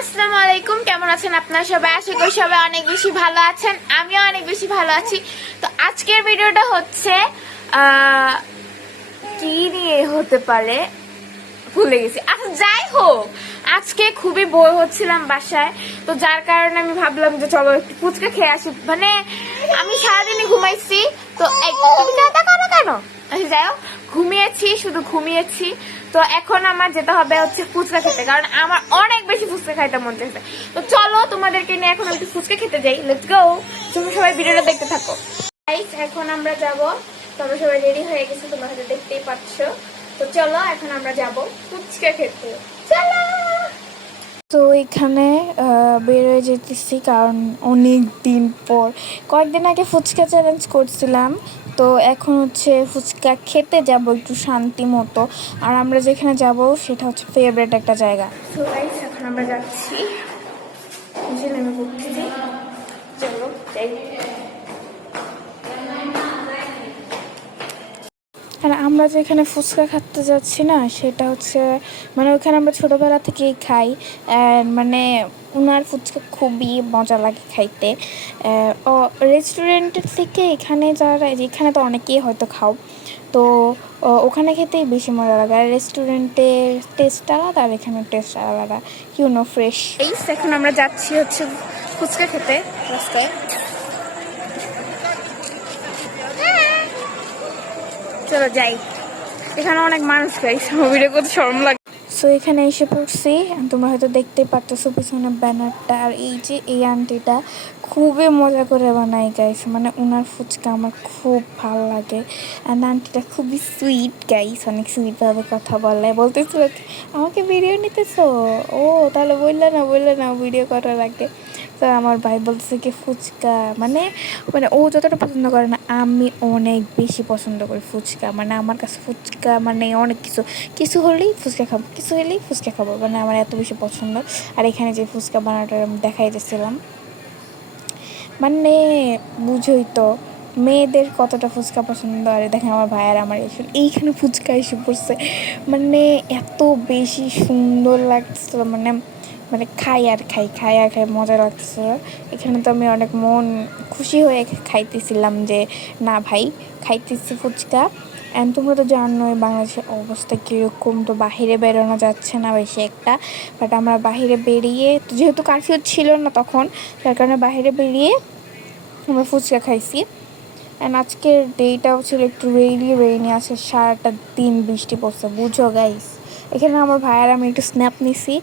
আসসালামু আলাইকুম, কেমন আছেন আপনারা সবাই? আশা করি সবাই অনেক বেশি ভালো আছেন, আমিও অনেক বেশি ভালো আছি। তো আজকের ভিডিওটা হচ্ছে কি নিয়ে হতে পারে ভুলে গেছি। আচ্ছা যাই হোক, আজকে খুবই বোর হচ্ছিলাম বাসায়, তো যার কারণে আমি ভাবলাম যে চলো একটু ফুচকা খেয়ে আসি। মানে আমি সারাদিনই ঘুমাইছি, তো তুমি চিন্তা করো কেন? আচ্ছা যাই হোক, ঘুমিয়েছি, শুধু ঘুমিয়েছি। তো এখন আমার যেতে হবে হচ্ছে ফুচকা খেতে, কারণ আমার অনেক বেশি ফুচকা খাইতে মন চাইছে। তো চলো তোমাদেরকে নিয়ে এখন একটু ফুচকা খেতে যাই, লেটস গো। তুমি সবাই ভিডিওটা দেখতে থাকো। এখন আমরা যাব, তোমরা সবাই রেডি হয়ে গেছে, তোমরা হয়তো দেখতেই পাচ্ছ। তো চলো এখন আমরা যাব ফুচকা খেতে, চলো। তো এখানে বের হয়ে যেতেছি, কারণ অনেক দিন পর, কয়েকদিন আগে ফুচকা চ্যালেঞ্জ করছিলাম। তো এখন হচ্ছে ফুচকা খেতে যাব একটু শান্তি মতো। আর আমরা যেখানে যাব সেটা হচ্ছে ফেভারিট একটা জায়গা। তো গাইস এখন আমরা যাচ্ছি, নেমে পড়তেছি, চলো যাই। আর আমরা যেখানে ফুচকা খেতে যাচ্ছি না, সেটা হচ্ছে মানে ওখানে আমরা ছোটোবেলা থেকেই খাই। মানে ওনার ফুচকা খুবই মজা লাগে খাইতে। ও রেস্টুরেন্টের থেকে এখানে এখানে তো অনেকেই হয়তো খাও, তো ওখানে খেতেই বেশি মজা লাগে। আর রেস্টুরেন্টের টেস্ট আলাদা আর এখানে টেস্ট আলাদা, ফ্রেশ। এখন আমরা যাচ্ছি হচ্ছে ফুচকা খেতে রাস্তায়। চলো যাই, এখানে অনেক মানুষ গাইস, ভিডিও করতে শরম লাগে। সো এখানে এসে পড়ছি, তোমরা হয়তো দেখতেই পারতেছো পিছনে ব্যানারটা। আর এই যে এই আন্টিটা খুবই মজা করে বানায় গাইস, মানে ওনার ফুচকা আমার খুব ভালো লাগে। আর আন্টিটা খুবই সুইট গাইস, অনেক সুইটভাবে কথা বলতেছিল আমাকে ভিডিও নিতেছো, ও তাহলে বললে না ভিডিও করার আগে। তো আমার ভাই বলতেছে কি ফুচকা মানে মানে ও যতটা পছন্দ করে না, আমি অনেক বেশি পছন্দ করি ফুচকা। মানে আমার কাছে ফুচকা মানে অনেক কিছু হলেই ফুচকা খাবো, কিছু হলেই ফুচকা খাবো, মানে আমার এত বেশি পছন্দ। আর এখানে যে ফুচকা বানাটা আমি দেখাই দিয়েছিলাম, মানে বুঝোই তো মেয়েদের কতটা ফুচকা পছন্দ। আর দেখেন আমার ভাই আর আমার এইখানে ফুচকা এসে পড়ছে, মানে এত বেশি সুন্দর লাগছিল, মানে মানে খাই আর খাই মজা লাগতেছিল। এখানে তো আমি অনেক মন খুশি হয়ে খাইতেছিলাম যে না ভাই খাইতেছি ফুচকা। অ্যান্ড তোমরা তো জানোই বাংলাদেশের অবস্থা কীরকম, তো বাহিরে বেরোনো যাচ্ছে না বেশি একটা। বাট আমরা বাহিরে বেরিয়ে, যেহেতু কারফিউ ছিল না তখন, যার কারণে বাহিরে বেরিয়ে আমরা ফুচকা খাইছি। অ্যান্ড আজকের ডেটাও ছিল একটু রেইনি আছে, সারাটা দিন বৃষ্টি পড়ছে, বুঝো গাইস। এখানে আমার ভাই আর আমি একটু স্ন্যাপ নিছি।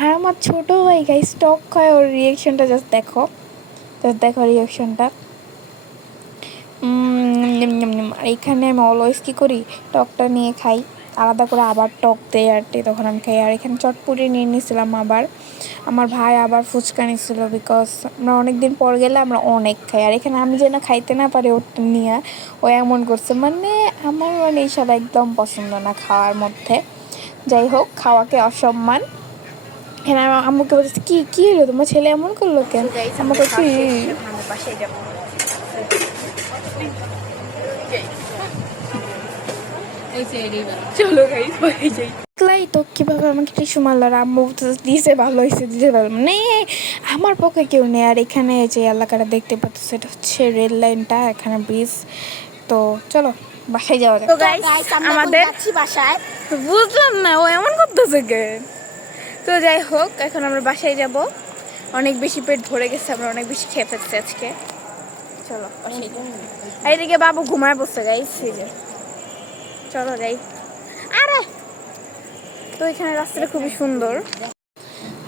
আর আমার ছোটো ভাই গাইস টক খায়, ওর রিয়েকশনটা জাস্ট দেখো রিয়েকশনটা। আর এখানে আমি অলওয়েজ কী করি, টকটা নিয়ে খাই, আলাদা করে আবার টক দেয় আর তখন আমি খাই। আর এখানে চটপুরি নিয়ে নিয়েছিলাম, আবার আমার ভাই আবার ফুচকা নিয়েছিল, বিকজ আমরা অনেক দিন পর গেলে আমরা অনেক খাই। আর এখানে আমি যেন খাইতে না পারি ওটা নিয়ে ও এমন করছে, মানে আমার মানে এইসব একদম পছন্দ না খাওয়ার মধ্যে। যাই হোক, খাওয়াকে অসম্মান। এখানে আমার আম্মুকে বলছে কি হলো, তোমার ছেলে এমন করলো কেন? আমাকে বাসায় যাবো, চলো গাইস বাসায় যাই। দেখলাই তো কীভাবে আমাকে টিস্যু মারলো, আর আম্মু দিয়েছে ভালো হয়েছে, দিতে ভালো, মানে আমার পক্ষে কেউ নেই। আর এখানে যে এলাকাটা দেখতে পাচ্ছ সেটা হচ্ছে রেল লাইনটা, এখানে ব্রিজ। তো চলো বাসায় যাওয়া যাক। তো গাইস আমাদের বাসায়, বুঝলাম না ও এমন করতেছে কে। তো যাই হোক, এখন আমরা বাসায় যাব, অনেক বেশি পেট ভরে গেছে, আমরা অনেক বেশি খেয়ে ফেলছি আজকে। চলো বাসায় যাই। এইদিকে বাবু ঘুমায় বসছে গাইস, এই যে চলো যাই। আরে তো এখানে রাস্তাটা খুবই সুন্দর।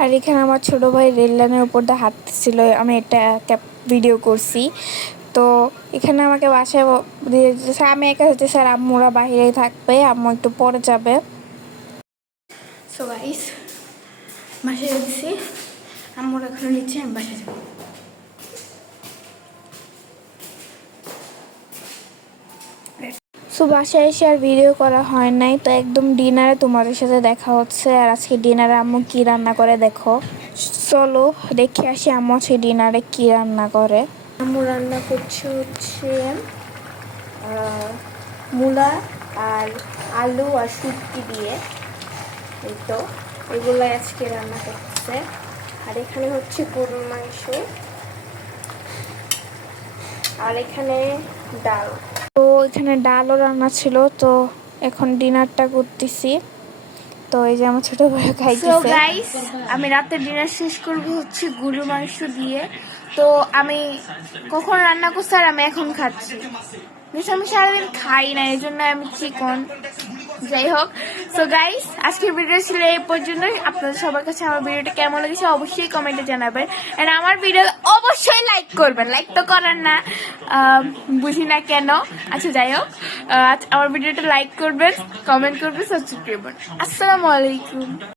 আর এখানে আমার ছোটো ভাই রেল লাইনের উপর দিয়ে হাঁটতেছিল, আমি এটা ভিডিও করছি। তো এখানে আমাকে বাসায় দিয়ে দিয়েছে, আমি একা হচ্ছে, স্যার আম্মুরা বাহিরেই থাকবে, আম্মু একটু পরে যাবে। সো গাইস বাসায় যাচ্ছি, আম্মুর এখন নিচে, আমি বাসায় যাবো। সো বাসায় এসে আর ভিডিও করা হয় নাই, তো একদম ডিনারে তোমাদের সাথে দেখা হচ্ছে। আর আজকে ডিনারে আম্মু কী রান্না করে দেখো, চলো দেখে আসি আম্মু আজকে ডিনারে কী রান্না করে। আম্মু রান্না করছে হচ্ছে মূলা আর আলু আর শুটকি দিয়ে, এই তো এগুলো আজকে রান্না করছে। আর এখানে হচ্ছে গরুর মাংস, আর এখানে ডাল। তো এখানে ডালও রান্না ছিল, তো এখন ডিনারটা করতেছি। তো এই যে আমার ছোট ভাই সো খাইতেছে। গাইস, আমি রাতের ডিনার শেষ করব হচ্ছে গরুর মাংস দিয়ে। তো আমি কখন রান্না করছি আর আমি এখন খাচ্ছি, বেশ আমি সারাদিন খাই না, এই জন্য আমি চিকন। যাই হোক, সো গাইস, আজকের ভিডিও ছিল এই পর্যন্তই। আপনাদের সবার কাছে আমার ভিডিওটা কেমন লেগেছে অবশ্যই কমেন্টে জানাবেন, আর আমার ভিডিও অবশ্যই লাইক করবেন। লাইক তো করেন না, বুঝি না কেন। আচ্ছা যাই হোক, আমার ভিডিওটা লাইক করবেন, কমেন্ট করবেন, সাবস্ক্রাইব করবেন। আসসালামু আলাইকুম।